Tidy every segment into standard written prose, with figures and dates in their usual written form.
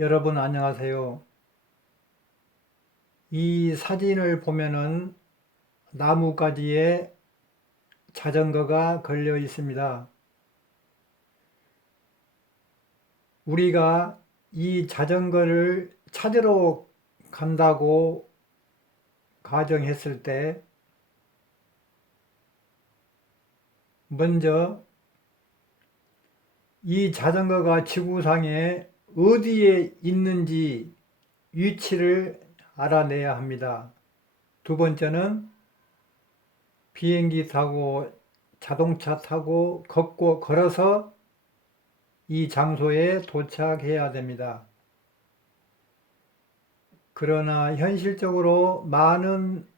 여러분 안녕하세요. 이 사진을 보면은 나뭇가지에 자전거가 걸려 있습니다. 우리가 이 자전거를 찾으러 간다고 가정했을 때 먼저 이 자전거가 지구상에 어디에 있는지 위치를 알아내야 합니다. 두 번째는 비행기 타고 자동차 타고 걷고 걸어서 이 장소에 도착해야 됩니다. 그러나 현실적으로 많은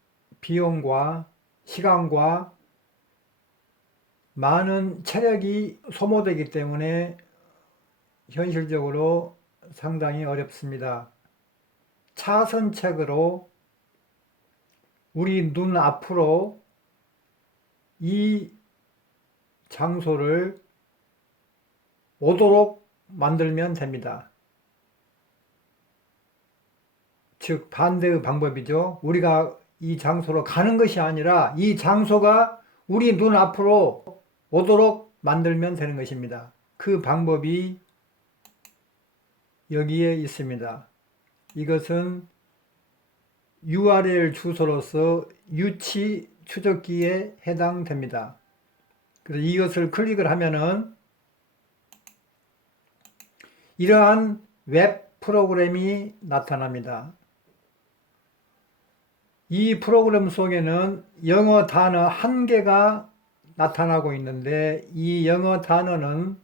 비용과 시간과 많은 체력이 소모되기 때문에 현실적으로 상당히 어렵습니다. 차선책으로 우리 눈 앞으로 이 장소를 오도록 만들면 됩니다. 즉 반대의 방법이죠. 우리가 이 장소로 가는 것이 아니라 이 장소가 우리 눈 앞으로 오도록 만들면 되는 것입니다. 그 방법이 여기에 있습니다. 이것은 URL 주소로서 유치 추적기에 해당됩니다. 그래서 이것을 클릭을 하면은 이러한 웹 프로그램이 나타납니다. 이 프로그램 속에는 영어 단어 한 개가 나타나고 있는데 이 영어 단어는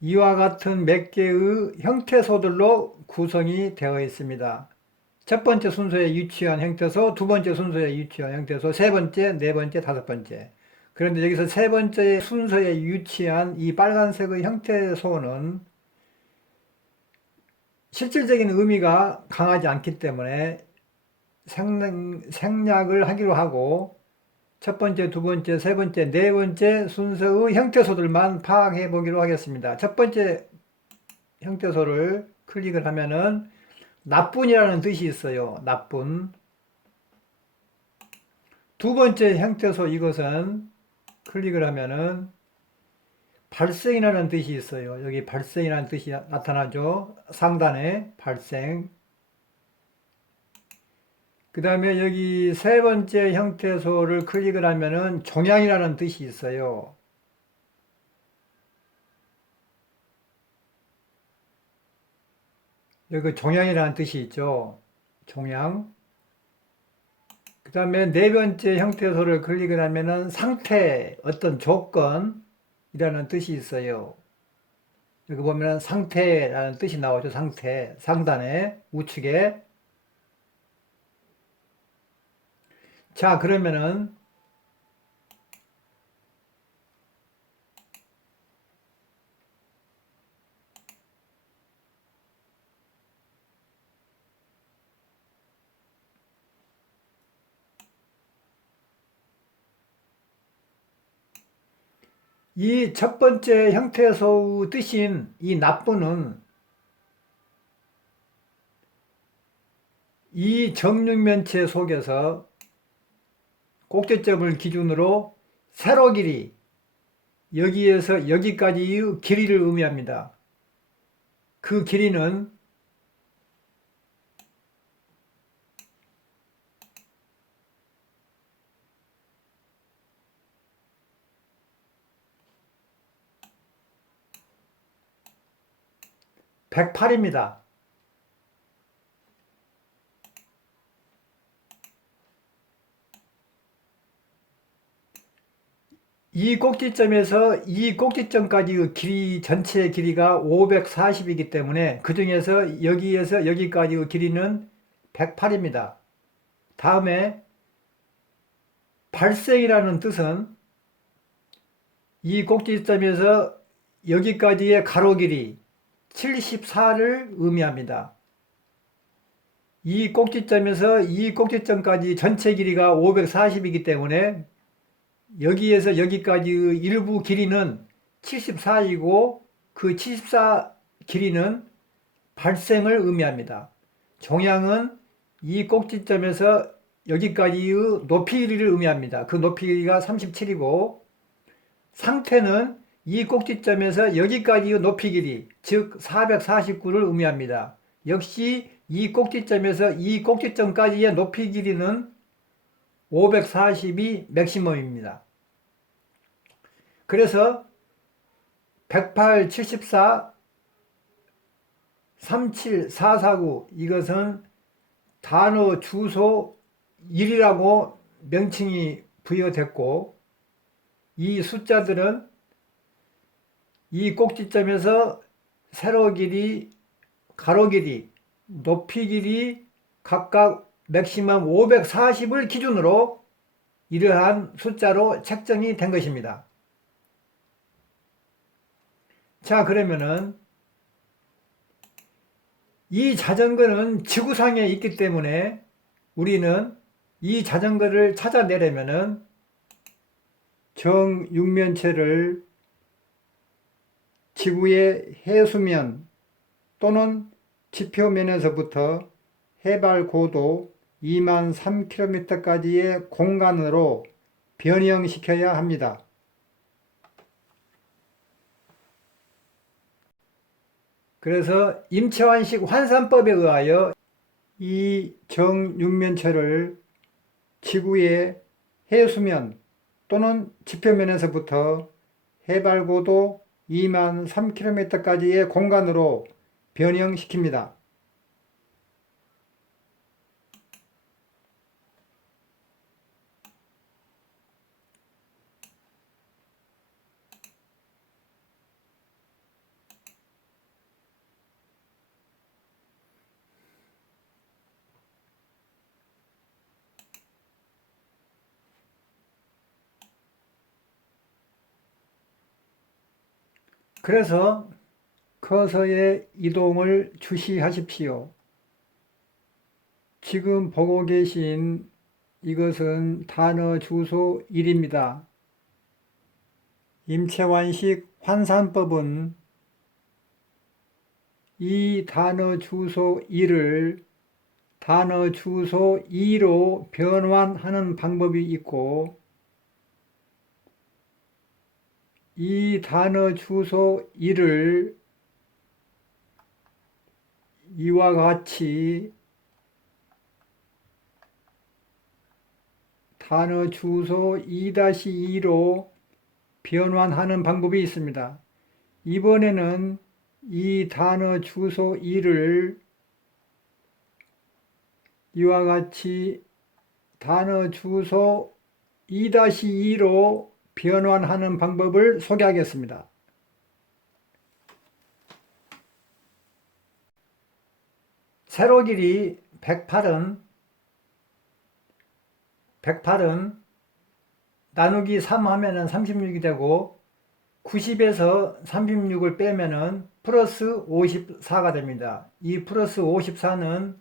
이와 같은 몇 개의 형태소들로 구성이 되어 있습니다. 첫 번째 순서에 유치한 형태소, 두 번째 순서에 유치한 형태소, 세 번째, 네 번째, 다섯 번째. 그런데 여기서 세 번째 순서에 유치한 이 빨간색의 형태소는 실질적인 의미가 강하지 않기 때문에 생략을 하기로 하고 첫 번째, 두 번째, 세 번째, 네 번째 순서의 형태소들만 파악해 보기로 하겠습니다. 첫 번째 형태소를 클릭을 하면은 나쁜이라는 뜻이 있어요. 나쁜. 두 번째 형태소 이것은 클릭을 하면은 발생이라는 뜻이 있어요. 여기 발생이라는 뜻이 나타나죠. 상단에 발생. 그 다음에 여기 세 번째 형태소를 클릭을 하면은 종양이라는 뜻이 있어요. 여기 종양이라는 뜻이 있죠. 종양. 그 다음에 네 번째 형태소를 클릭을 하면은 상태, 어떤 조건이라는 뜻이 있어요. 여기 보면 상태라는 뜻이 나오죠. 상태. 상단에, 우측에. 자, 그러면은 이 첫 번째 형태소의 뜻인 이 나쁘는 이 정육면체 속에서 꼭지점을 기준으로 세로 길이, 여기에서 여기까지의 길이를 의미합니다. 그 길이는 108입니다. 이 꼭지점에서 이 꼭지점까지 길이 전체 길이가 540이기 때문에 그 중에서 여기에서 여기까지의 길이는 108입니다. 다음에 발생이라는 뜻은 이 꼭지점에서 여기까지의 가로 길이 74를 의미합니다. 이 꼭지점에서 이 꼭지점까지 전체 길이가 540이기 때문에 여기에서 여기까지의 일부 길이는 74이고 그 74 길이는 발생을 의미합니다. 종양은 이 꼭지점에서 여기까지의 높이 길이를 의미합니다. 그 높이 길이가 37이고 상태는 이 꼭지점에서 여기까지의 높이 길이, 즉 449를 의미합니다. 역시 이 꼭지점에서 이 꼭지점까지의 높이 길이는 540이 맥시멈입니다. 그래서 108, 74, 37, 449 이것은 단어 주소 1이라고 명칭이 부여됐고 이 숫자들은 이 꼭지점에서 세로 길이, 가로 길이, 높이 길이 각각 맥시멈 540을 기준으로 이러한 숫자로 책정이 된 것입니다. 자, 그러면은 이 자전거는 지구상에 있기 때문에 우리는 이 자전거를 찾아내려면은 정육면체를 지구의 해수면 또는 지표면에서부터 해발 고도 2만 3km까지의 공간으로 변형시켜야 합니다. 그래서 임채완식 환산법에 의하여 이 정육면체를 지구의 해수면 또는 지표면에서부터 해발 고도 2만 3km까지의 공간으로 변형시킵니다. 그래서 커서의 이동을 주시하십시오. 지금 보고 계신 이것은 단어 주소 1입니다. 임채완식 환산법은 이 단어 주소 1을 단어 주소 2로 변환하는 방법이 있고 이 단어 주소 1을 이와 같이 단어 주소 2-2로 변환하는 방법이 있습니다. 이번에는 이 단어 주소 1을 이와 같이 단어 주소 2-2로 변환하는 방법을 소개하겠습니다. 세로 길이 108은 나누기 3 하면은 36이 되고 90에서 36을 빼면은 플러스 54가 됩니다. 이 플러스 54는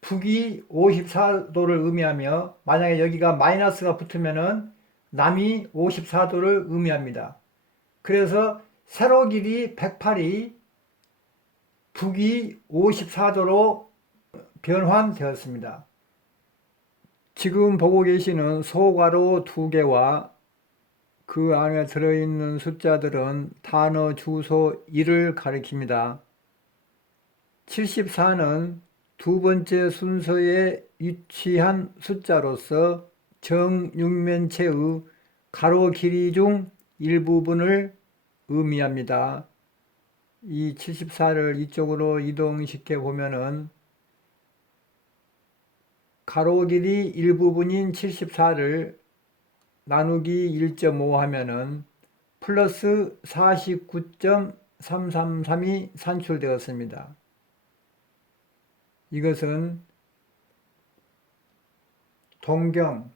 북위 54도를 의미하며 만약에 여기가 마이너스가 붙으면은 남위 54도를 의미합니다. 그래서 세로 길이 108이 북위 54도로 변환되었습니다. 지금 보고 계시는 소괄호 2개와 그 안에 들어있는 숫자들은 단어 주소 1을 가리킵니다. 74는 두 번째 순서에 위치한 숫자로서 정육면체의 가로 길이 중 일부분을 의미합니다. 이 74를 이쪽으로 이동시켜 보면은 가로 길이 일부분인 74를 나누기 1.5 하면은 플러스 49.333이 산출되었습니다. 이것은 동경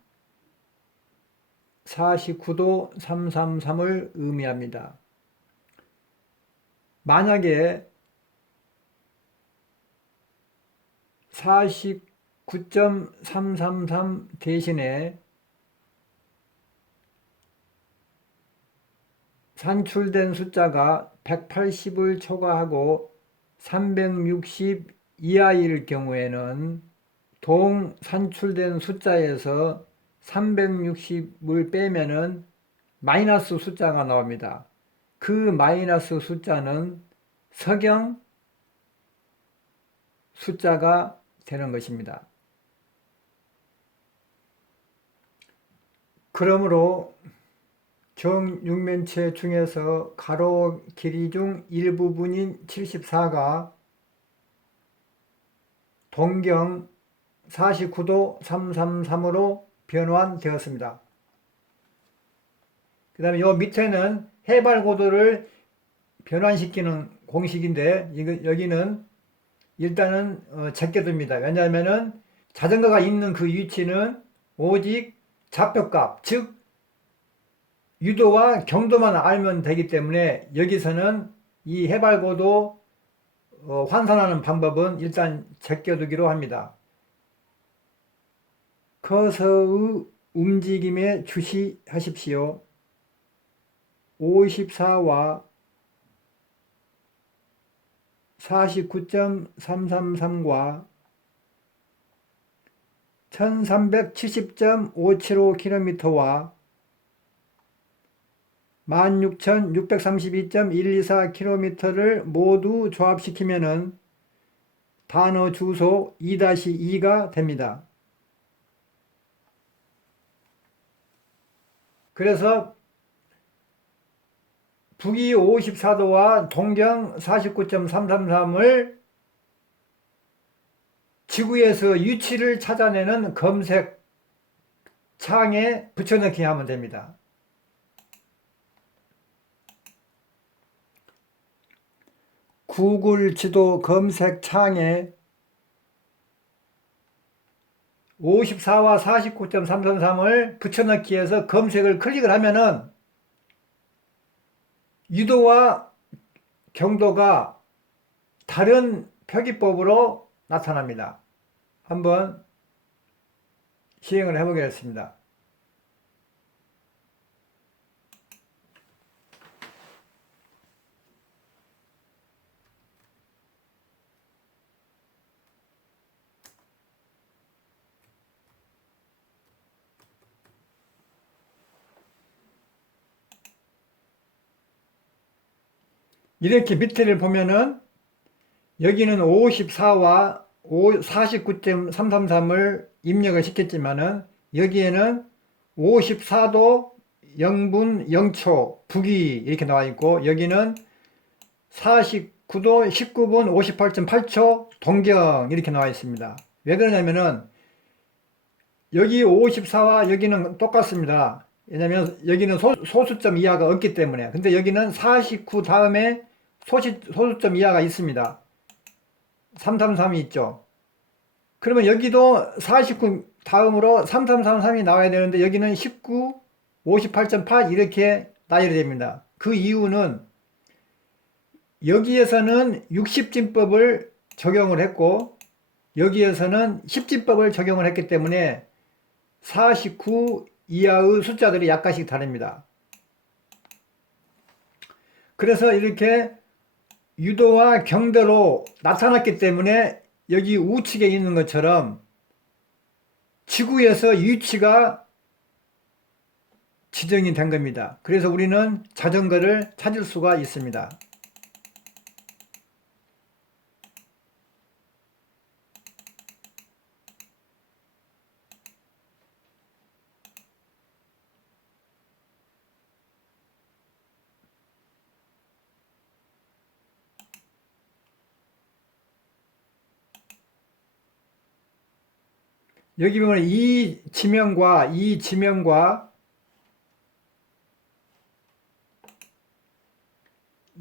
49도 333을 의미합니다. 만약에 49.333 대신에 산출된 숫자가 180을 초과하고 360 이하일 경우에는 동 산출된 숫자에서 360을 빼면은 마이너스 숫자가 나옵니다. 그 마이너스 숫자는 석영 숫자가 되는 것입니다. 그러므로 정육면체 중에서 가로 길이 중 일부분인 74가 동경 49도 333으로 변환되었습니다. 그 다음에 요 밑에는 해발고도를 변환시키는 공식인데 여기는 일단은 제껴둡니다. 왜냐하면은 자전거가 있는 그 위치는 오직 좌표값, 즉 유도와 경도만 알면 되기 때문에 여기서는 이 해발고도 환산하는 방법은 일단 제껴두기로 합니다. 커서의 움직임에 주시하십시오. 54와 49.333과 1370.575km와 16,632.124km를 모두 조합시키면은 단어 주소 2-2가 됩니다. 그래서 북위 54도와 동경 49.333을 지구에서 위치를 찾아내는 검색 창에 붙여넣기 하면 됩니다. 구글 지도 검색 창에 54와 49.333을 붙여넣기 해서 검색을 클릭을 하면은 유도와 경도가 다른 표기법으로 나타납니다. 한번 시행을 해보겠습니다. 이렇게 밑에를 보면은 여기는 54와 49.333을 입력을 시켰지만은 여기에는 54도 0분 0초 북위 이렇게 나와 있고 여기는 49도 19분 58.8초 동경 이렇게 나와 있습니다. 왜 그러냐면은 여기 54와 여기는 똑같습니다. 왜냐면 여기는 소수점 이하가 없기 때문에. 근데 여기는 49 다음에 소수점 이하가 있습니다. 333이 있죠. 그러면 여기도 49 다음으로 3333이 나와야 되는데 여기는 19, 58.8 이렇게 나열이 됩니다. 그 이유는 여기에서는 60진법을 적용을 했고 여기에서는 10진법을 적용을 했기 때문에 49 이하의 숫자들이 약간씩 다릅니다. 그래서 이렇게 유도와 경도로 나타났기 때문에 여기 우측에 있는 것처럼 지구에서 위치가 지정이 된 겁니다. 그래서 우리는 자전거를 찾을 수가 있습니다. 여기 보면 이 지명과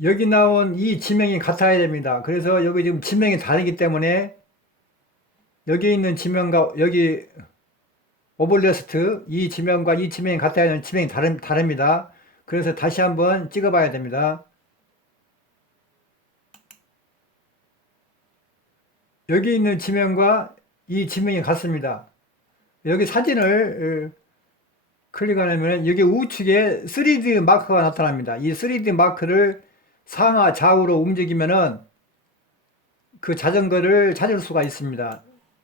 여기 나온 이 지명이 같아야 됩니다. 그래서 여기 지금 지명이 다르기 때문에 여기 있는 지명과 여기 오블레스트 이 지명과 이 지명이 같아야 하는 지명이 다릅니다. 그래서 다시 한번 찍어 봐야 됩니다. 여기 있는 지명과 이 지명이 같습니다. 여기 사진을 클릭하면 여기 우측에 3D 마크가 나타납니다. 이 3D 마크를 상하 좌우로 움직이면은 그 자전거를 찾을 수가 있습니다.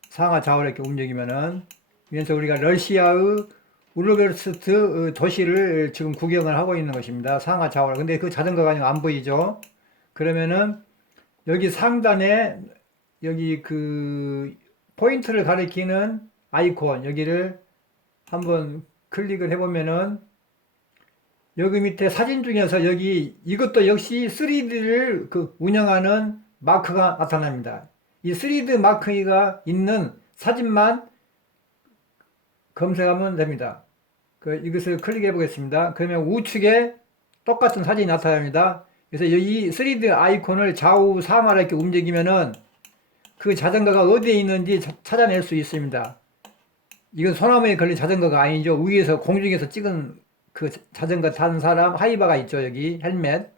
상하 좌우로 이렇게 움직이면은. 그래서 우리가 러시아의 우르베르스트 도시를 지금 구경을 하고 있는 것입니다. 상하 좌우로. 근데 그 자전거가 안 보이죠? 그러면은 여기 상단에 여기 그 포인트를 가리키는 아이콘 여기를 한번 클릭을 해보면은 여기 밑에 사진 중에서 여기 이것도 역시 3D를 운영하는 마크가 나타납니다. 이 3D 마크가 있는 사진만 검색하면 됩니다. 이것을 클릭해 보겠습니다. 그러면 우측에 똑같은 사진이 나타납니다. 그래서 이 3D 아이콘을 좌우 상하로 이렇게 움직이면은 그 자전거가 어디에 있는지 찾아낼 수 있습니다. 이건 소나무에 걸린 자전거가 아니죠. 위에서 공중에서 찍은 그 자전거 타는 사람 하이바가 있죠. 여기 헬멧.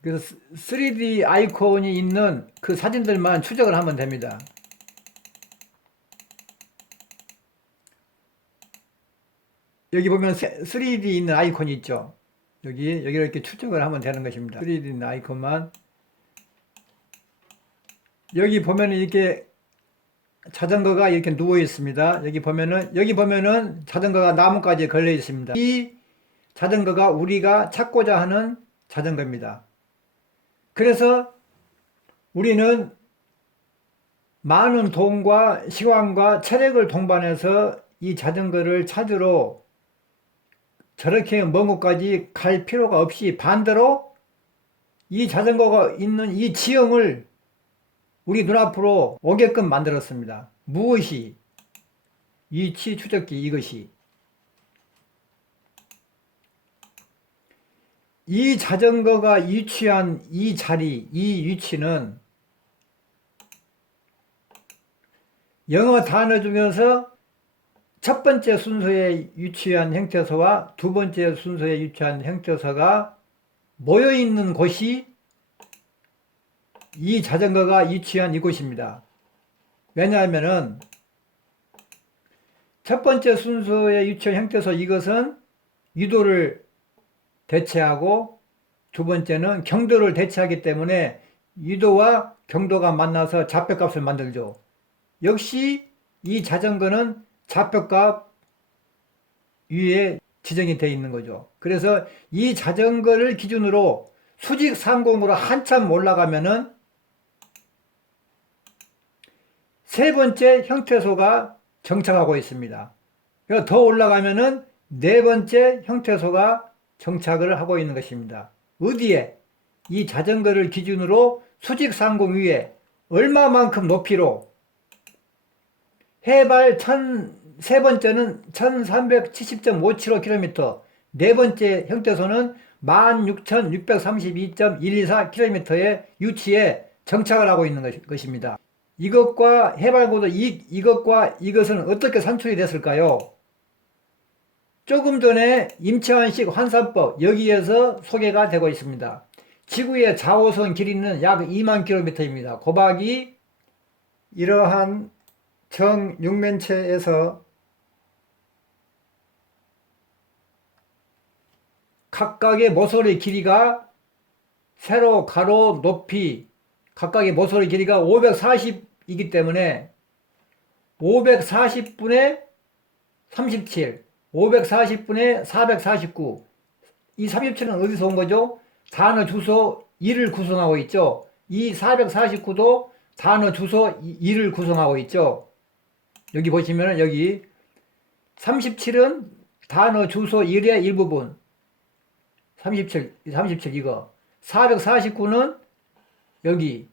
그래서 3D 아이콘이 있는 그 사진들만 추적을 하면 됩니다. 여기 보면 3D 있는 아이콘이 있죠. 여기를 이렇게 추적을 하면 되는 것입니다. 3D 있는 아이콘만. 여기 보면 이렇게 자전거가 이렇게 누워 있습니다. 여기 보면은 자전거가 나뭇가지에 걸려 있습니다. 이 자전거가 우리가 찾고자 하는 자전거입니다. 그래서 우리는 많은 돈과 시간과 체력을 동반해서 이 자전거를 찾으러 저렇게 먼 곳까지 갈 필요가 없이 반대로 이 자전거가 있는 이 지형을 우리 눈앞으로 오게끔 만들었습니다. 무엇이? 위치 추적기 이것이. 이 자전거가 위치한 이 자리, 이 위치는 영어 단어 중에서 첫 번째 순서에 위치한 형태소와 두 번째 순서에 위치한 형태소가 모여 있는 곳이 이 자전거가 위치한 이곳입니다. 왜냐하면은 첫 번째 순서에 위치한 형태소 이것은 유도를 대체하고 두 번째는 경도를 대체하기 때문에 유도와 경도가 만나서 좌표값을 만들죠. 역시 이 자전거는 좌표값 위에 지정이 되어 있는 거죠. 그래서 이 자전거를 기준으로 수직 상공으로 한참 올라가면은 세 번째 형태소가 정착하고 있습니다. 더 올라가면은 네 번째 형태소가 정착을 하고 있는 것입니다. 어디에? 이 자전거를 기준으로 수직 상공 위에 얼마만큼 높이로 해발 세 번째는 1370.575km, 네 번째 형태소는 16,632.124km의 유치에 정착을 하고 있는 것입니다. 이것과 해발고도 이것과 이것은 어떻게 산출이 됐을까요? 조금 전에 임채환식 환산법 여기에서 소개가 되고 있습니다. 지구의 자오선 길이는 약 2만 km입니다. 곱하기 이러한 정육면체에서 각각의 모서리 길이가 세로, 가로, 높이 각각의 모서리 길이가 540이기 때문에 540분의 37, 540분의 449. 이 37은 어디서 온 거죠? 단어 주소 2를 구성하고 있죠. 이 449도 단어 주소 2를 구성하고 있죠. 여기 보시면은 여기 37은 단어 주소 1의 일부분. 37 이거. 449는 여기.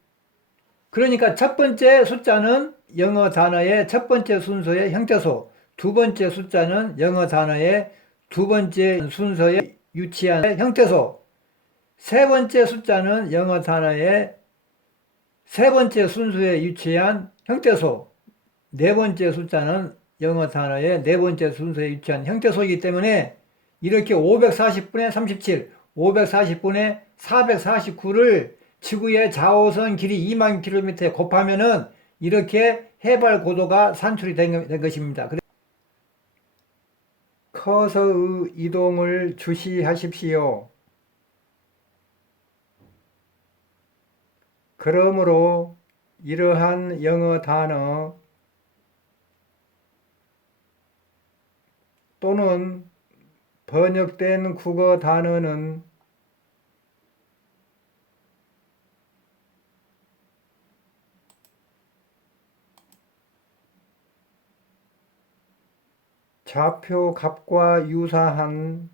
그러니까 첫 번째 숫자는 영어 단어의 첫 번째 순서의 형태소, 두 번째 숫자는 영어 단어의 두 번째 순서에 위치한 형태소, 세 번째 숫자는 영어 단어의 세 번째 순서에 위치한 형태소, 네 번째 숫자는 영어 단어의 네 번째 순서에 위치한 형태소이기 때문에 이렇게 540분의 37, 540분의 449를 지구의 자오선 길이 2만 km에 곱하면은 이렇게 해발 고도가 산출이 된 것입니다. 커서의 이동을 주시하십시오. 그러므로 이러한 영어 단어 또는 번역된 국어 단어는 좌표 값과 유사한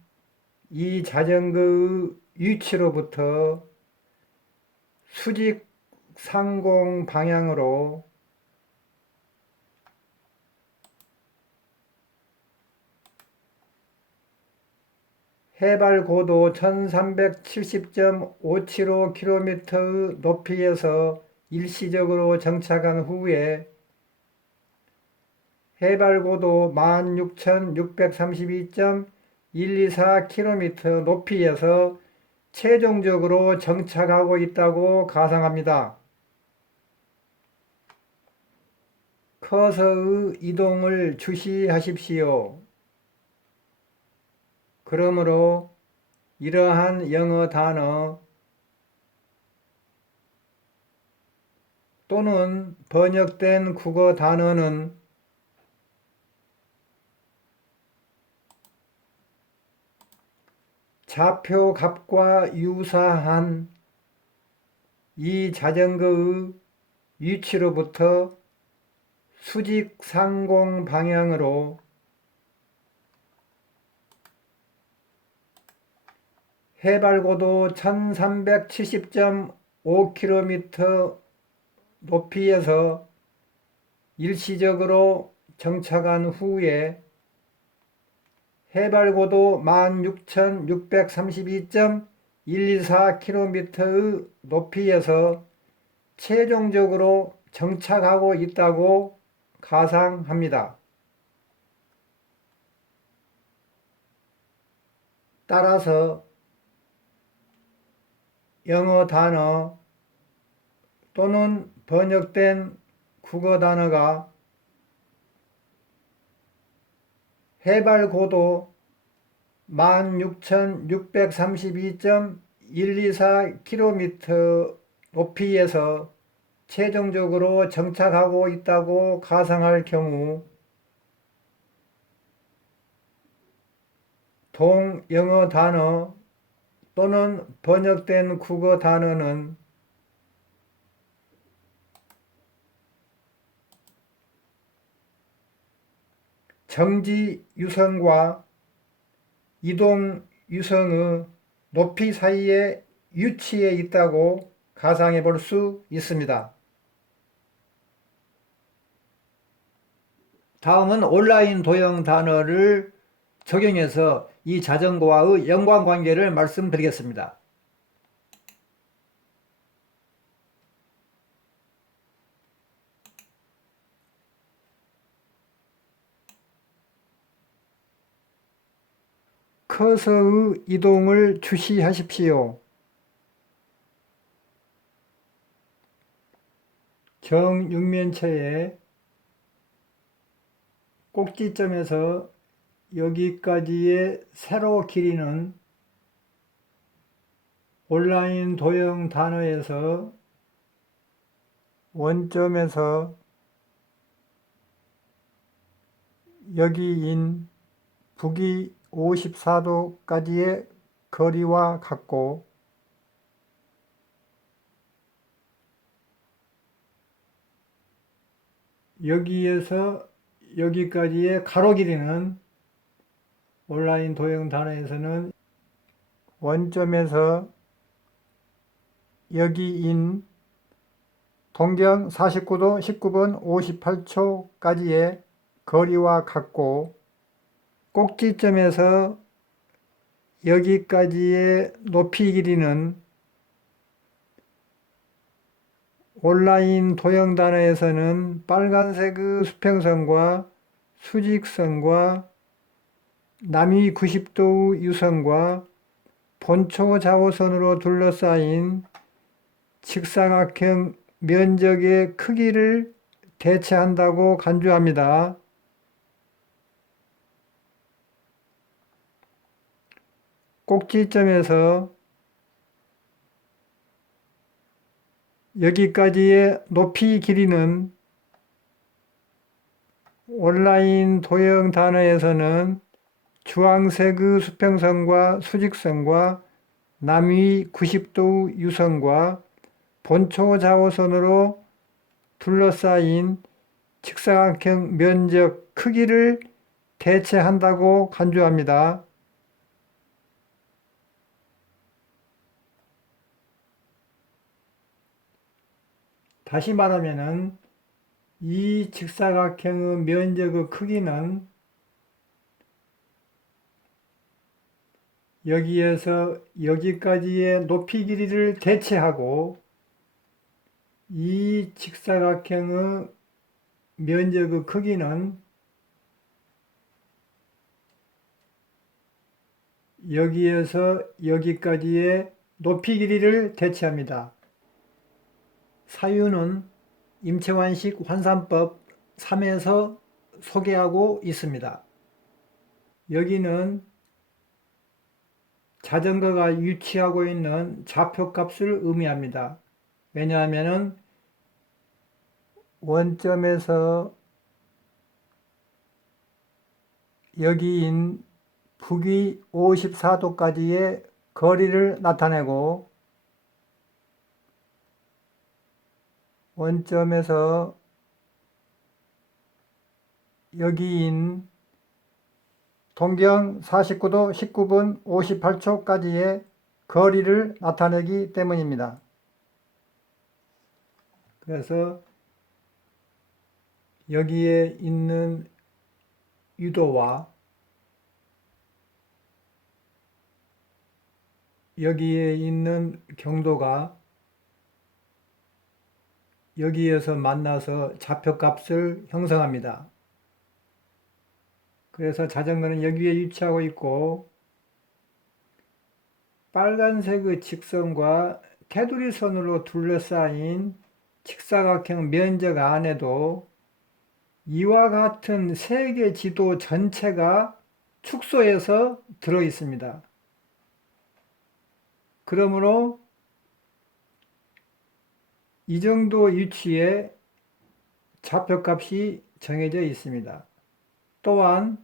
이 자전거의 위치로부터 수직 상공 방향으로 해발 고도 1370.575km의 높이에서 일시적으로 정착한 후에 해발 고도 16,632.124km 높이에서 최종적으로 정착하고 있다고 가상합니다. 커서의 이동을 주시하십시오. 그러므로 이러한 영어 단어 또는 번역된 국어 단어는 좌표 값과 유사한 이 자전거의 위치로부터 수직 상공 방향으로 해발 고도 1370.5km 높이에서 일시적으로 정착한 후에 해발 고도 16,632.124km의 높이에서 최종적으로 정착하고 있다고 가상합니다. 따라서 영어 단어 또는 번역된 국어 단어가 해발 고도 16,632.124km 높이에서 최종적으로 정착하고 있다고 가상할 경우 동영어 단어 또는 번역된 국어 단어는 정지 유성과 이동 유성의 높이 사이에 위치해 있다고 가상해 볼 수 있습니다. 다음은 온라인 도형 단어를 적용해서 이 자전거와의 연관관계를 말씀드리겠습니다. 커서의 이동을 주시하십시오. 정육면체의 꼭지점에서 여기까지의 세로 길이는 온라인 도형 단어에서 원점에서 여기인 북위 54도까지의 거리와 같고 여기에서 여기까지의 가로 길이는 온라인 도형 단어에서는 원점에서 여기인 동경 49도 19분 58초까지의 거리와 같고 꼭지점에서 여기까지의 높이 길이는 온라인 도형 단어에서는 빨간색의 수평선과 수직선과 남위 90도 유선과 본초 좌우선으로 둘러싸인 직사각형 면적의 크기를 대체한다고 간주합니다. 꼭지점에서 여기까지의 높이 길이는 온라인 도형 단어에서는 주황색의 수평선과 수직선과 남위 90도 유선과 본초 좌우선으로 둘러싸인 직사각형 면적 크기를 대체한다고 간주합니다. 다시 말하면은 이 직사각형의 면적의 크기는 여기에서 여기까지의 높이 길이를 대체하고 이 직사각형의 면적의 크기는 여기에서 여기까지의 높이 길이를 대체합니다. 사유는 임채완식 환산법 3에서 소개하고 있습니다. 여기는 자전거가 위치하고 있는 좌표값을 의미합니다. 왜냐하면 원점에서 여기인 북위 54도까지의 거리를 나타내고 원점에서 여기인 동경 49도 19분 58초까지의 거리를 나타내기 때문입니다. 그래서 여기에 있는 유도와 여기에 있는 경도가 여기에서 만나서 좌표값을 형성합니다. 그래서 자전거는 여기에 위치하고 있고 빨간색의 직선과 테두리 선으로 둘러싸인 직사각형 면적 안에도 이와 같은 세계 지도 전체가 축소해서 들어 있습니다. 그러므로 이 정도 위치에 좌표값이 정해져 있습니다. 또한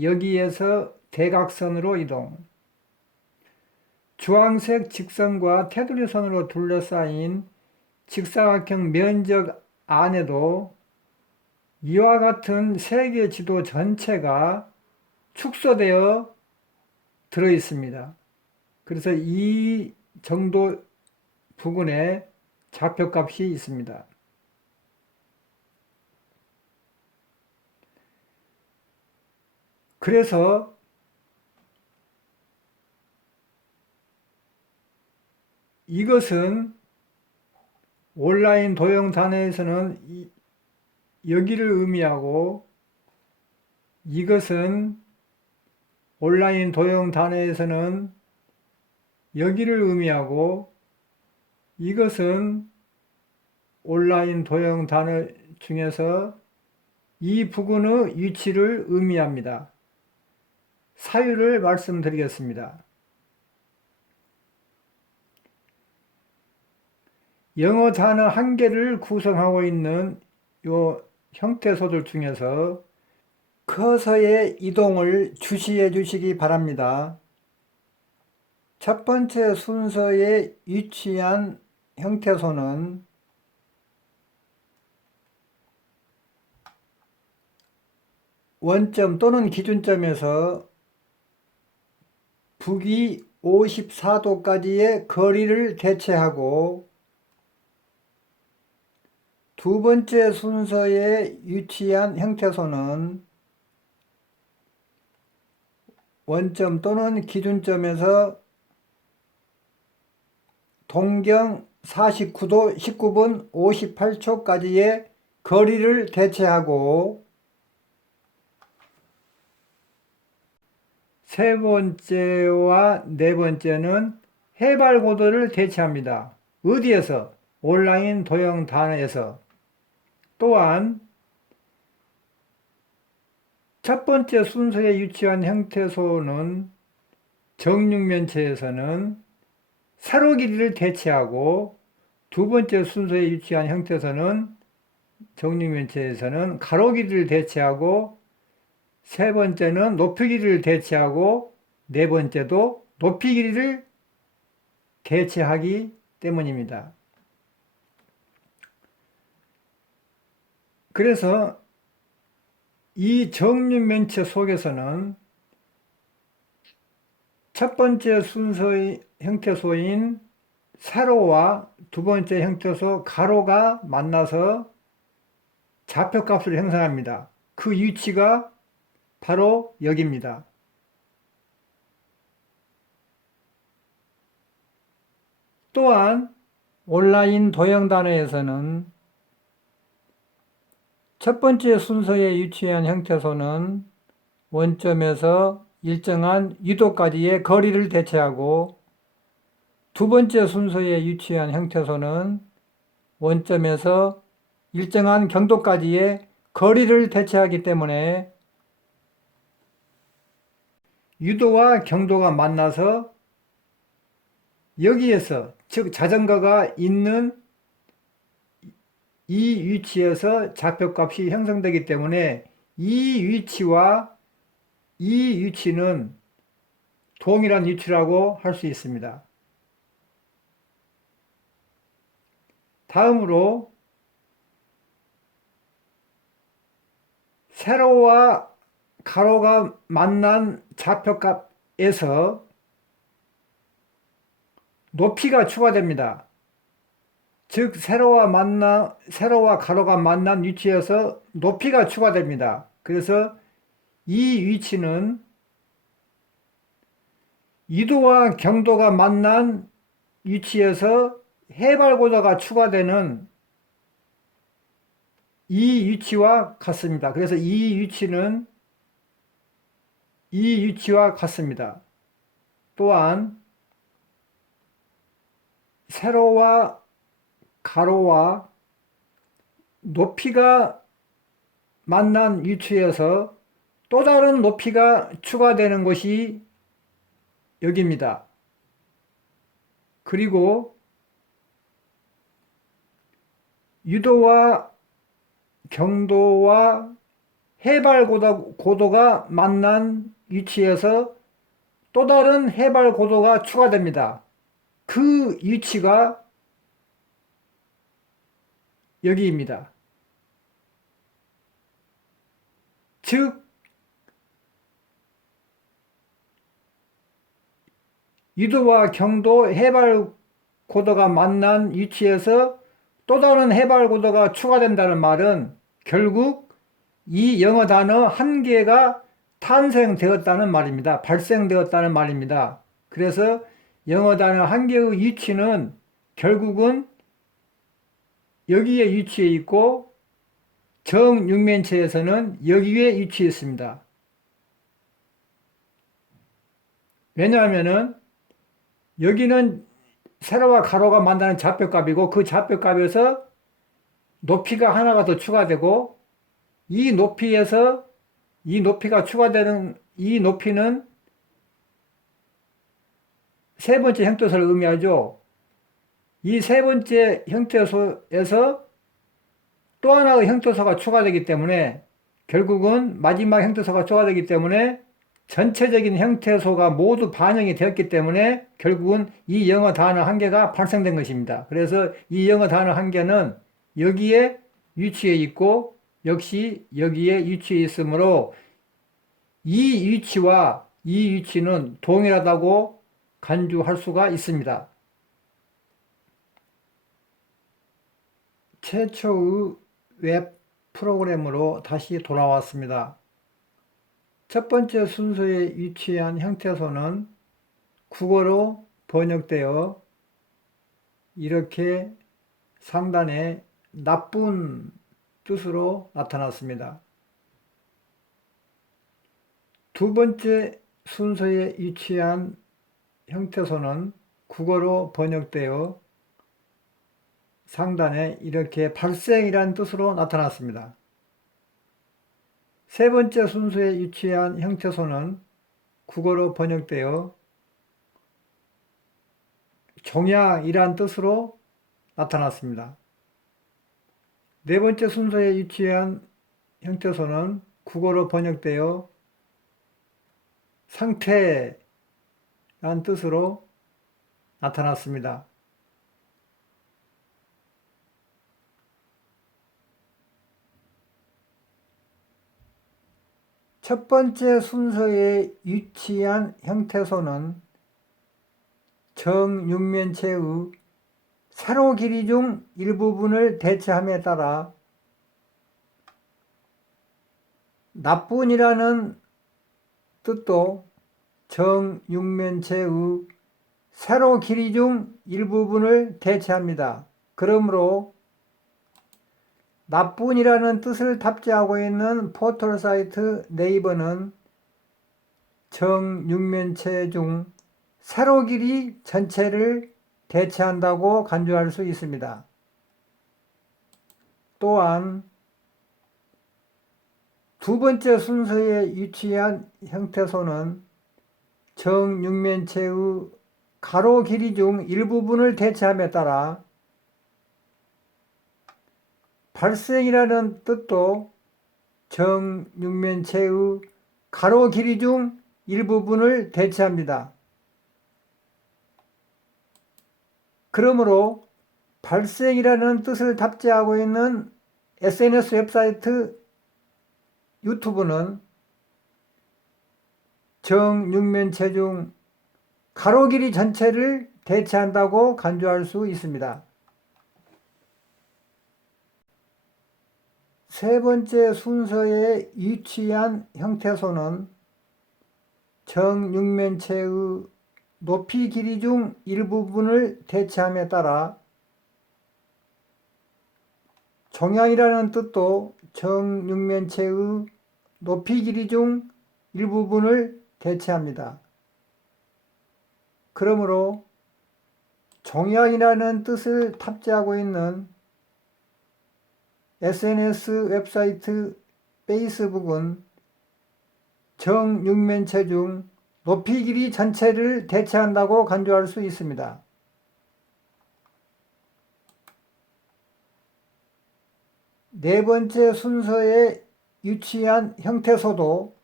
여기에서 대각선으로 이동, 주황색 직선과 테두리선으로 둘러싸인 직사각형 면적 안에도 이와 같은 세계 지도 전체가 축소되어 들어 있습니다. 그래서 이 정도 부근에 좌표값이 있습니다. 그래서 이것은 온라인 도형 단어에서는 여기를 의미하고 이것은 온라인 도형 단어에서는 여기를 의미하고 이것은 온라인 도형 단어 중에서 이 부근의 위치를 의미합니다. 사유를 말씀드리겠습니다. 영어 단어 한 개를 구성하고 있는 이 형태소들 중에서 커서의 이동을 주시해 주시기 바랍니다. 첫 번째 순서에 위치한 형태소는 원점 또는 기준점에서 북위 54도까지의 거리를 대체하고 두 번째 순서에 위치한 형태소는 원점 또는 기준점에서 동경 49도 19분 58초까지의 거리를 대체하고 세 번째와 네 번째는 해발고도를 대체합니다. 어디에서? 온라인 도형 단어에서. 또한 첫 번째 순서에 위치한 형태소는 정육면체에서는 세로 길이를 대체하고 두 번째 순서에 위치한 형태소는 정육면체에서는 가로 길이를 대체하고 세 번째는 높이 길이를 대체하고 네 번째도 높이 길이를 대체하기 때문입니다. 그래서 이 정육면체 속에서는 첫 번째 순서의 형태소인 세로와 두 번째 형태소 가로가 만나서 좌표값을 형성합니다. 그 위치가 바로 여기입니다. 또한 온라인 도형 단어에서는 첫 번째 순서에 위치한 형태소는 원점에서 일정한 유도까지의 거리를 대체하고 두 번째 순서에 위치한 형태소는 원점에서 일정한 경도까지의 거리를 대체하기 때문에 유도와 경도가 만나서 여기에서, 즉 자전거가 있는 이 위치에서 좌표값이 형성되기 때문에 이 위치와 이 위치는 동일한 위치라고 할 수 있습니다. 다음으로 세로와 가로가 만난 좌표값에서 높이가 추가됩니다. 즉 세로와 가로가 만난 위치에서 높이가 추가됩니다. 그래서 이 위치는 이도와 경도가 만난 위치에서 해발고도가 추가되는 이 위치와 같습니다. 그래서 이 위치는 이 위치와 같습니다. 또한 세로와 가로와 높이가 만난 위치에서 또 다른 높이가 추가되는 것이 여기입니다. 그리고 유도와 경도와 해발고도가 만난 위치에서 또 다른 해발고도가 추가됩니다. 그 위치가 여기입니다. 즉 유도와 경도 해발고도가 만난 위치에서 또 다른 해발고도가 추가된다는 말은 결국 이 영어 단어 한 개가 탄생되었다는 말입니다. 발생되었다는 말입니다. 그래서 영어 단어 한 개의 위치는 결국은 여기에 위치해 있고 정육면체에서는 여기에 위치해 있습니다. 왜냐하면은 여기는 세로와 가로가 만나는 좌표값이고 그 좌표값에서 높이가 하나가 더 추가되고 이 높이에서 이 높이가 추가되는 이 높이는 세 번째 형태소를 의미하죠. 이 세 번째 형태소에서 또 하나의 형태소가 추가되기 때문에 결국은 마지막 형태소가 추가되기 때문에 전체적인 형태소가 모두 반영이 되었기 때문에 결국은 이 영어 단어 한 개가 발생된 것입니다. 그래서 이 영어 단어 한 개는 여기에 위치해 있고 역시 여기에 위치해 있으므로 이 위치와 이 위치는 동일하다고 간주할 수가 있습니다. 최초의 웹 프로그램으로 다시 돌아왔습니다. 첫 번째 순서에 위치한 형태소는 국어로 번역되어 이렇게 상단에 나쁜 뜻으로 나타났습니다. 두 번째 순서에 위치한 형태소는 국어로 번역되어 상단에 이렇게 발생이라는 뜻으로 나타났습니다. 세 번째 순서에 위치한 형태소는 국어로 번역되어 종양이란 뜻으로 나타났습니다. 네 번째 순서에 위치한 형태소는 국어로 번역되어 상태란 뜻으로 나타났습니다. 첫 번째 순서에 위치한 형태소는 정육면체의 세로 길이 중 일부분을 대체함에 따라 나뿐이라는 뜻도 정육면체의 세로 길이 중 일부분을 대체합니다. 그러므로 나뿐이라는 뜻을 탑재하고 있는 포털 사이트 네이버는 정육면체 중 세로 길이 전체를 대체한다고 간주할 수 있습니다. 또한 두 번째 순서에 위치한 형태소는 정육면체의 가로 길이 중 일부분을 대체함에 따라 발생이라는 뜻도 정육면체의 가로 길이 중 일부분을 대체합니다. 그러므로 발생이라는 뜻을 탑재하고 있는 SNS 웹사이트 유튜브는 정육면체 중 가로 길이 전체를 대체한다고 간주할 수 있습니다. 세 번째 순서에 위치한 형태소는 정육면체의 높이 길이 중 일부분을 대체함에 따라 종양이라는 뜻도 정육면체의 높이 길이 중 일부분을 대체합니다. 그러므로 종양이라는 뜻을 탑재하고 있는 SNS 웹사이트 페이스북은 정육면체 중 높이 길이 전체를 대체한다고 간주할 수 있습니다. 네 번째 순서에 위치한 형태소도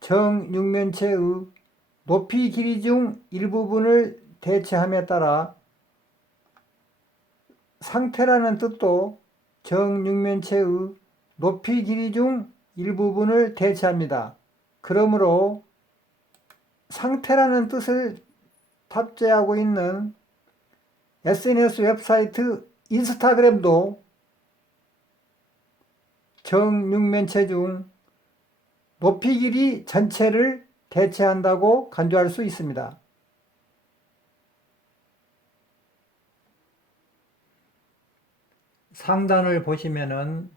정육면체의 높이 길이 중 일부분을 대체함에 따라 상태라는 뜻도 정육면체의 높이 길이 중 일부분을 대체합니다. 그러므로 상태라는 뜻을 탑재하고 있는 SNS 웹사이트 인스타그램도 정육면체 중 높이 길이 전체를 대체한다고 간주할 수 있습니다. 상단을 보시면은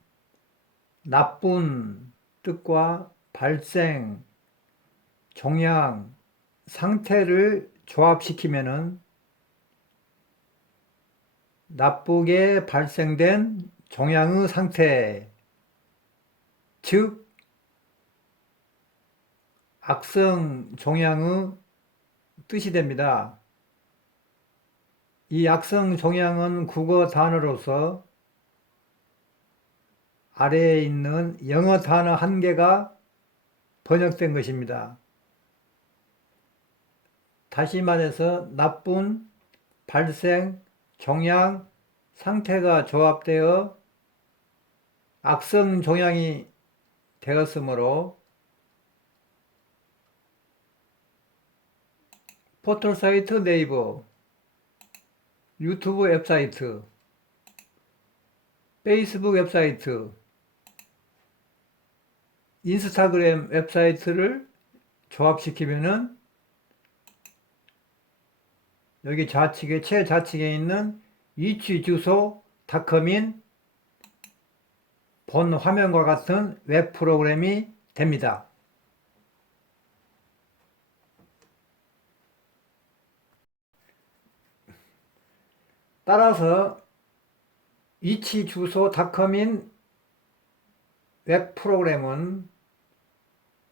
나쁜 뜻과 발생, 종양, 상태를 조합시키면은 나쁘게 발생된 종양의 상태, 즉 악성 종양의 뜻이 됩니다. 이 악성 종양은 국어 단어로서 아래에 있는 영어 단어 한 개가 번역된 것입니다. 다시 말해서 나쁜, 발생, 종양, 상태가 조합되어 악성 종양이 되었으므로 포털 사이트 네이버, 유튜브 웹사이트, 페이스북 웹사이트, 인스타그램 웹사이트를 조합시키면은 여기 좌측에 최좌측에 있는 위치 주소 닷컴인 본 화면과 같은 웹 프로그램이 됩니다. 따라서 위치 주소 닷컴인 웹 프로그램은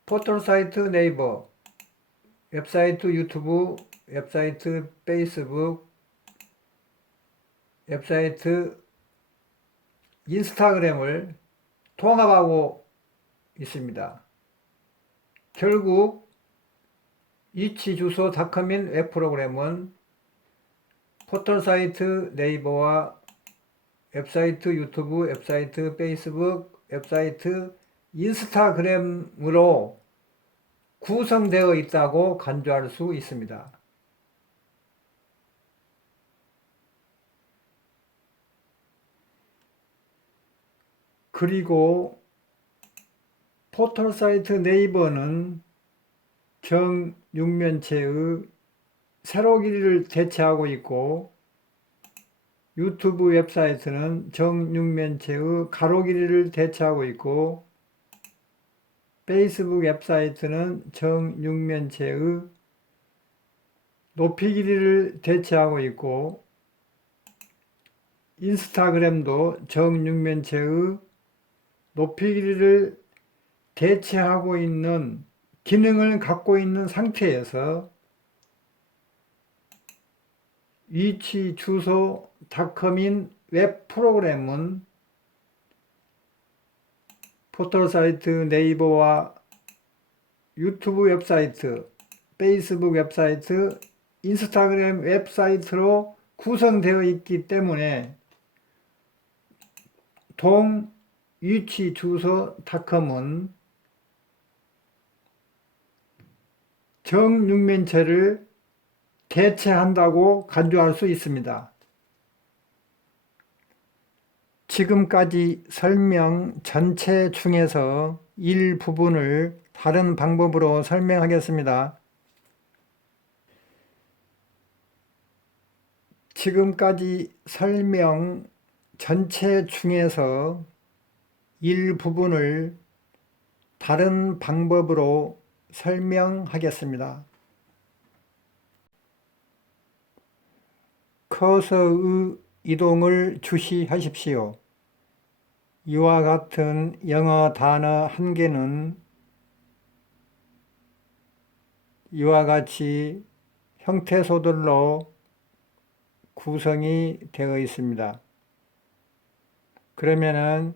포털 사이트 네이버, 웹사이트 유튜브, 웹사이트 페이스북, 웹사이트, 인스타그램을 통합하고 있습니다. 결국 위치주소닷컴인 웹프로그램은 포털사이트 네이버와 웹사이트 유튜브, 웹사이트 페이스북, 웹사이트 인스타그램으로 구성되어 있다고 간주할 수 있습니다. 그리고 포털사이트 네이버는 정육면체의 세로 길이를 대체하고 있고, 유튜브 웹사이트는 정육면체의 가로 길이를 대체하고 있고, 페이스북 웹사이트는 정육면체의 높이 길이를 대체하고 있고, 인스타그램도 정육면체의 높이 길이를 대체하고 있는 기능을 갖고 있는 상태에서 위치주소닷컴인 웹 프로그램은 포털사이트 네이버와 유튜브 웹사이트, 페이스북 웹사이트, 인스타그램 웹사이트로 구성되어 있기 때문에 동위치주소닷컴은 정육면체를 대체한다고 간주할 수 있습니다. 지금까지 설명 전체 중에서 일부분을 다른 방법으로 설명하겠습니다. 지금까지 설명 전체 중에서 일부분을 다른 방법으로 설명하겠습니다. 커서의 이동을 주시하십시오. 이와 같은 영어 단어 한 개는 이와 같이 형태소들로 구성이 되어 있습니다. 그러면은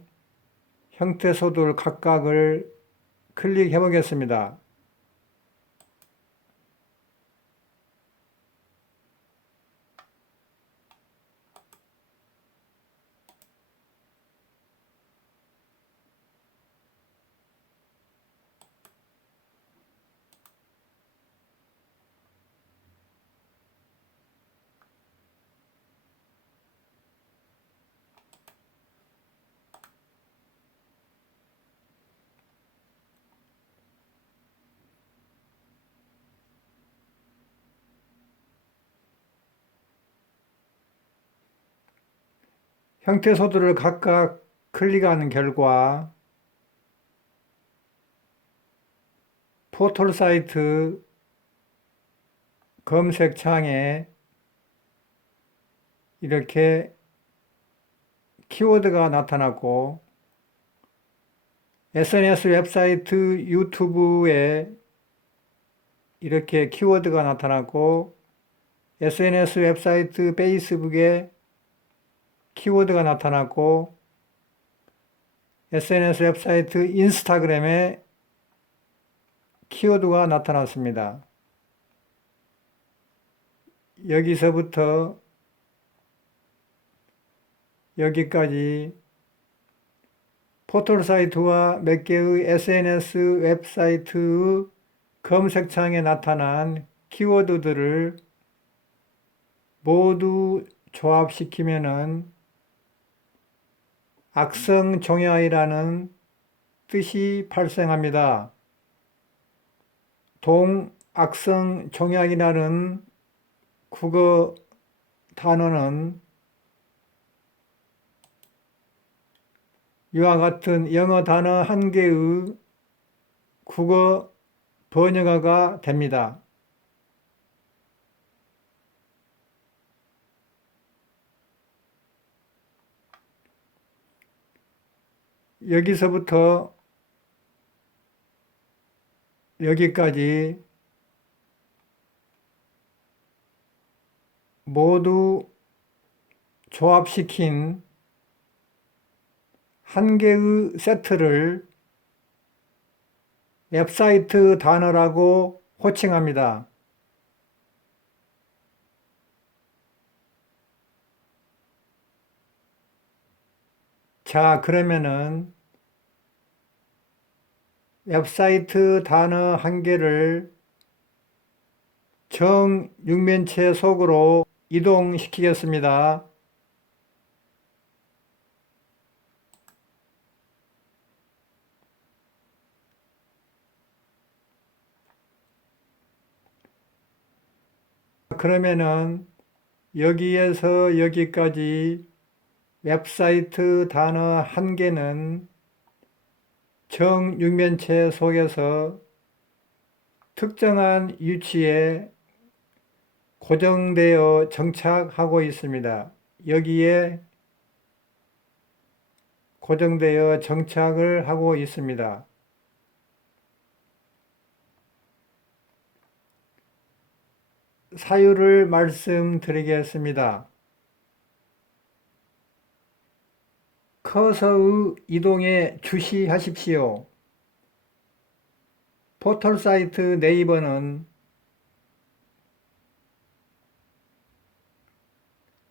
형태소들 각각을 클릭해 보겠습니다. 형태소들을 각각 클릭하는 결과 포털사이트 검색창에 이렇게 키워드가 나타났고, SNS 웹사이트 유튜브에 이렇게 키워드가 나타났고, SNS 웹사이트 페이스북에 키워드가 나타났고, SNS 웹사이트 인스타그램에 키워드가 나타났습니다. 여기서부터 여기까지 포털사이트와 몇 개의 SNS 웹사이트의 검색창에 나타난 키워드들을 모두 조합시키면은 악성종양이라는 뜻이 발생합니다. 동악성종양이라는 국어 단어는 이와 같은 영어 단어 한 개의 국어 번역어가 됩니다. 여기서부터 여기까지 모두 조합시킨 한 개의 세트를 웹사이트 단어라고 호칭합니다. 자, 그러면은 웹사이트 단어 한 개를 정육면체 속으로 이동시키겠습니다. 그러면은 여기에서 여기까지 웹사이트 단어 한 개는 정육면체 속에서 특정한 위치에 고정되어 정착하고 있습니다. 여기에 고정되어 정착을 하고 있습니다. 사유를 말씀드리겠습니다. 커서의 이동에 주시하십시오. 포털사이트 네이버는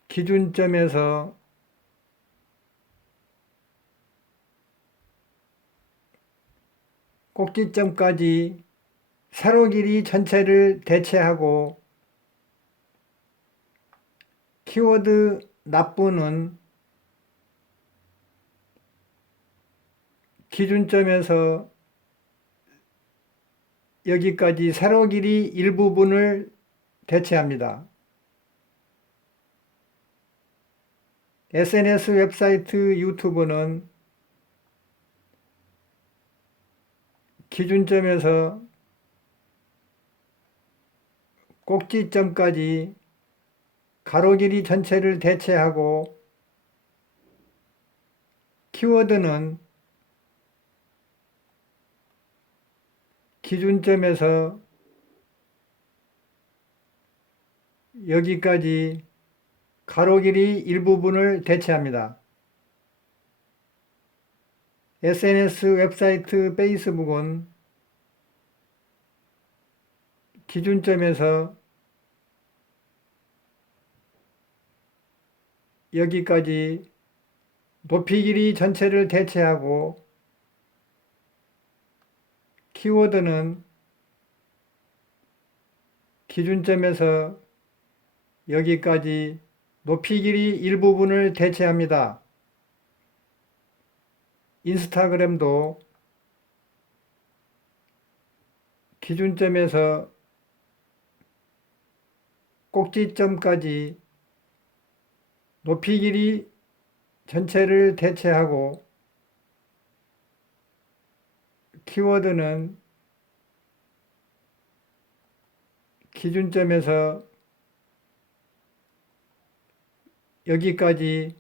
기준점에서 꼭지점까지 세로 길이 전체를 대체하고 키워드 납부는 기준점에서 여기까지 세로 길이 일부분을 대체합니다. SNS 웹사이트 유튜브는 기준점에서 꼭지점까지 가로 길이 전체를 대체하고 키워드는 기준점에서 여기까지 가로 길이 일부분을 대체합니다. SNS 웹사이트 페이스북은 기준점에서 여기까지 높이 길이 전체를 대체하고 키워드는 기준점에서 여기까지 높이 길이 일부분을 대체합니다. 인스타그램도 기준점에서 꼭지점까지 높이 길이 전체를 대체하고 키워드는 기준점에서 여기까지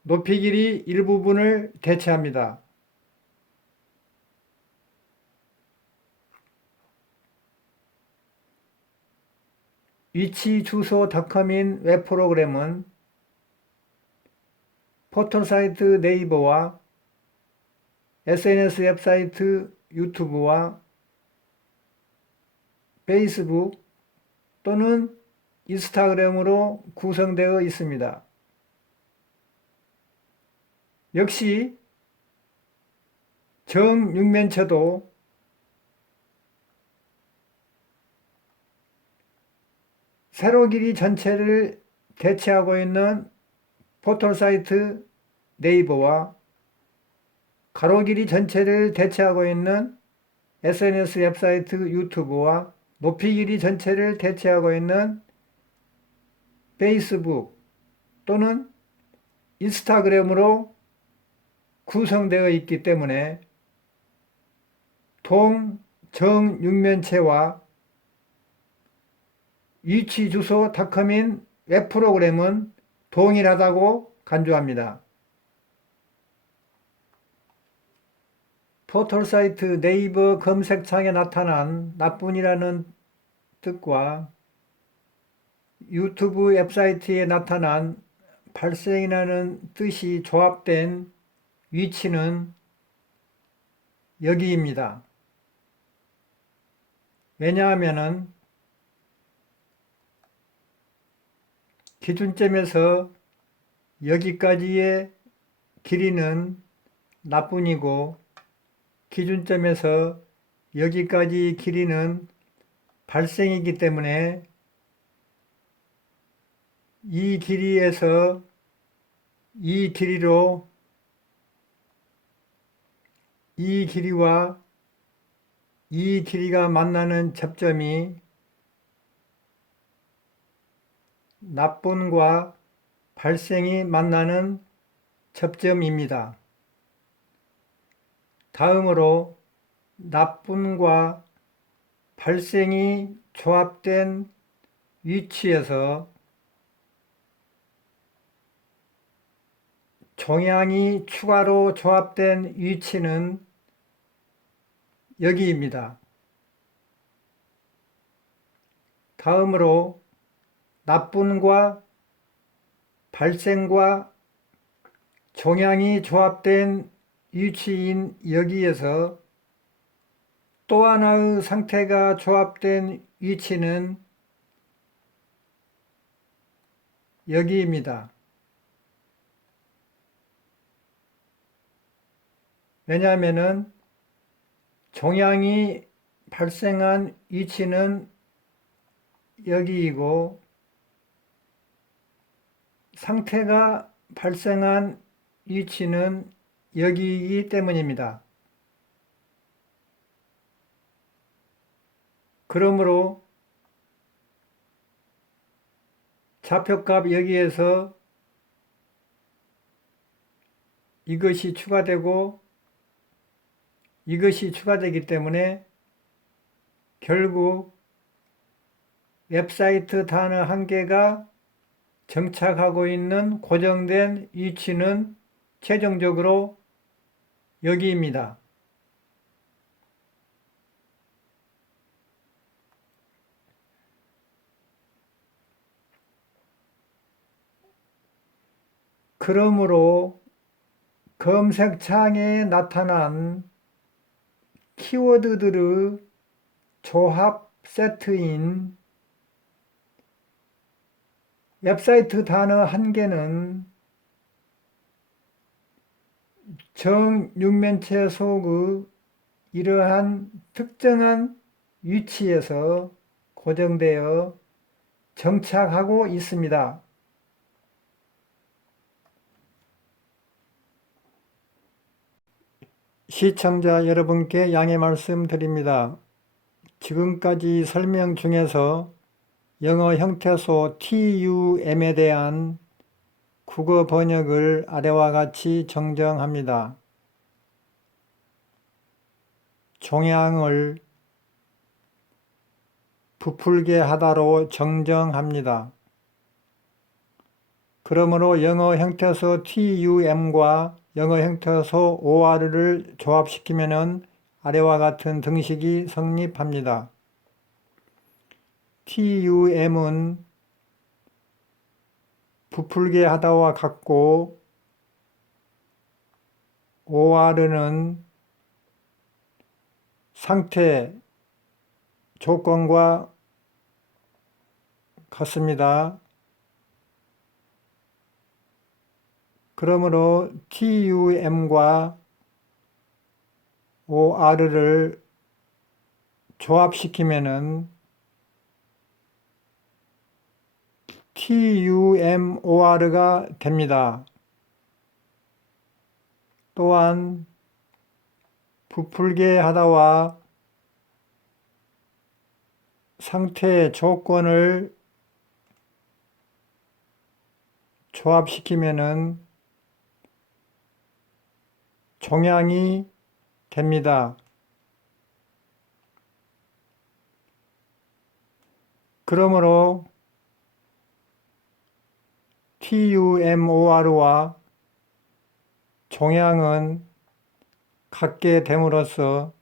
높이 길이 일부분을 대체합니다. 위치 주소닷컴인 웹프로그램은 포털사이트 네이버와 SNS 웹사이트 유튜브와 페이스북 또는 인스타그램으로 구성되어 있습니다. 역시 정육면체도 세로 길이 전체를 대체하고 있는 포털사이트 네이버와 가로 길이 전체를 대체하고 있는 SNS 웹사이트 유튜브와 높이 길이 전체를 대체하고 있는 페이스북 또는 인스타그램으로 구성되어 있기 때문에 동정육면체와 위치주소닷컴인 웹프로그램은 동일하다고 간주합니다. 포털사이트 네이버 검색창에 나타난 나뿐이라는 뜻과 유튜브 웹사이트에 나타난 발생이라는 뜻이 조합된 위치는 여기입니다. 왜냐하면 기준점에서 여기까지의 길이는 나뿐이고 기준점에서 여기까지 길이는 발생이기 때문에 이 길이에서 이 길이로 이 길이와 이 길이가 만나는 접점이 나뿐과 발생이 만나는 접점입니다. 다음으로 나뿐과 발생이 조합된 위치에서 종양이 추가로 조합된 위치는 여기입니다. 다음으로 나뿐과 발생과 종양이 조합된 위치인 여기에서 또 하나의 상태가 조합된 위치는 여기입니다. 왜냐하면 종양이 발생한 위치는 여기이고 상태가 발생한 위치는 여기이기 때문입니다. 그러므로 좌표값 여기에서 이것이 추가되고 이것이 추가되기 때문에 결국 웹사이트 단어 한 개가 정착하고 있는 고정된 위치는 최종적으로 여기입니다. 그러므로 검색창에 나타난 키워드들의 조합 세트인 웹사이트 단어 한 개는 정육면체 속의 이러한 특정한 위치에서 고정되어 정착하고 있습니다. 시청자 여러분께 양해 말씀드립니다. 지금까지 설명 중에서 영어 형태소 TUM에 대한 국어 번역을 아래와 같이 정정합니다. 종양을 부풀게 하다로 정정합니다. 그러므로 영어 형태소 TUM과 영어 형태소 OR를 조합시키면 아래와 같은 등식이 성립합니다. TUM은 부풀게 하다와 같고 OR는 상태, 조건과 같습니다. 그러므로 TUM과 OR를 조합시키면은 TUMOR가 됩니다. 또한 부풀게 하다와 상태 조건을 조합시키면은 종양이 됩니다. 그러므로 TUMOR와 종양은 같게 됨으로써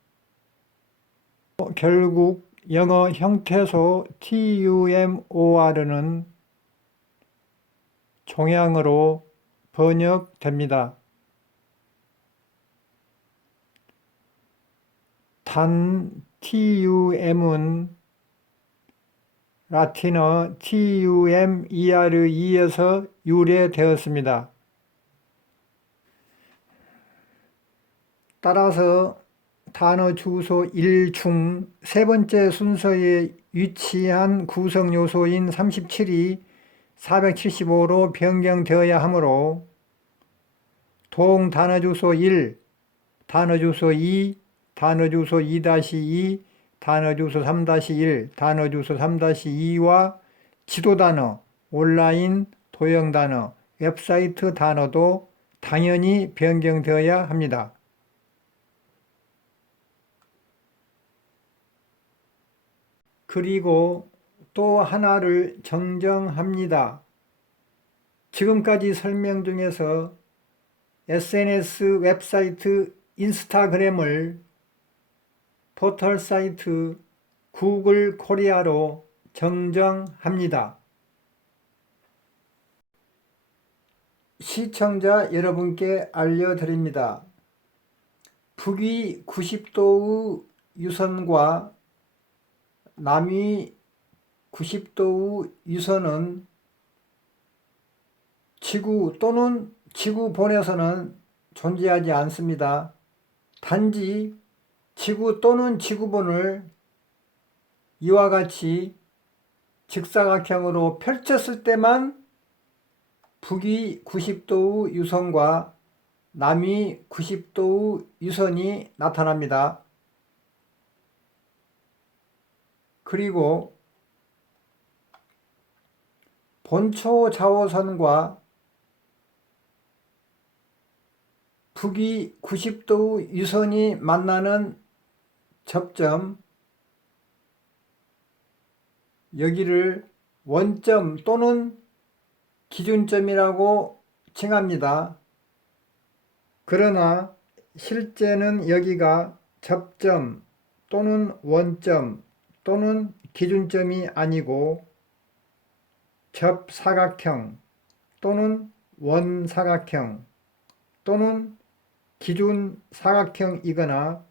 결국 영어 형태소 TUMOR는 종양으로 번역됩니다. 단 tum은 라틴어 tumere에서 유래되었습니다. 따라서 단어 주소 1중 세 번째 순서에 위치한 구성 요소인 37이 475로 변경되어야 하므로 동 단어 주소 1, 단어 주소 2, 단어 주소 2-2, 단어 주소 3-1, 단어 주소 3-2와 지도 단어, 온라인 도형 단어, 웹사이트 단어도 당연히 변경되어야 합니다. 그리고 또 하나를 정정합니다. 지금까지 설명 중에서 SNS 웹사이트 인스타그램을 포털 사이트 구글 코리아로 정정합니다. 시청자 여러분께 알려드립니다. 북위 90도의 유선과 남위 90도의 유선은 지구 또는 지구본에서는 존재하지 않습니다. 단지 지구 또는 지구본을 이와 같이 직사각형으로 펼쳤을 때만 북위 90도의 유선과 남위 90도의 유선이 나타납니다. 그리고 본초 자오선과 북위 90도의 유선이 만나는 접점, 여기를 원점 또는 기준점이라고 칭합니다. 그러나 실제는 여기가 접점 또는 원점 또는 기준점이 아니고 접사각형 또는 원사각형 또는 기준사각형이거나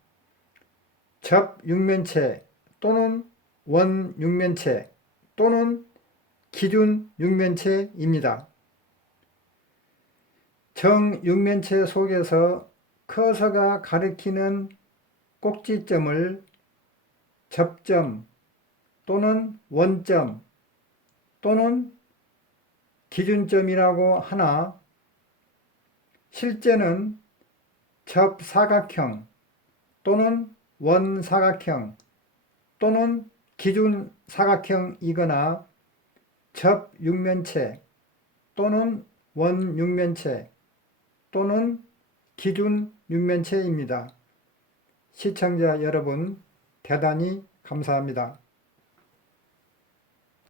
접육면체 또는 원육면체 또는 기준육면체입니다. 정육면체 속에서 커서가 가리키는 꼭지점을 접점 또는 원점 또는 기준점이라고 하나 실제는 접사각형 또는 원사각형 또는 기준사각형이거나 접육면체 또는 원육면체 또는 기준육면체입니다. 시청자 여러분 대단히 감사합니다.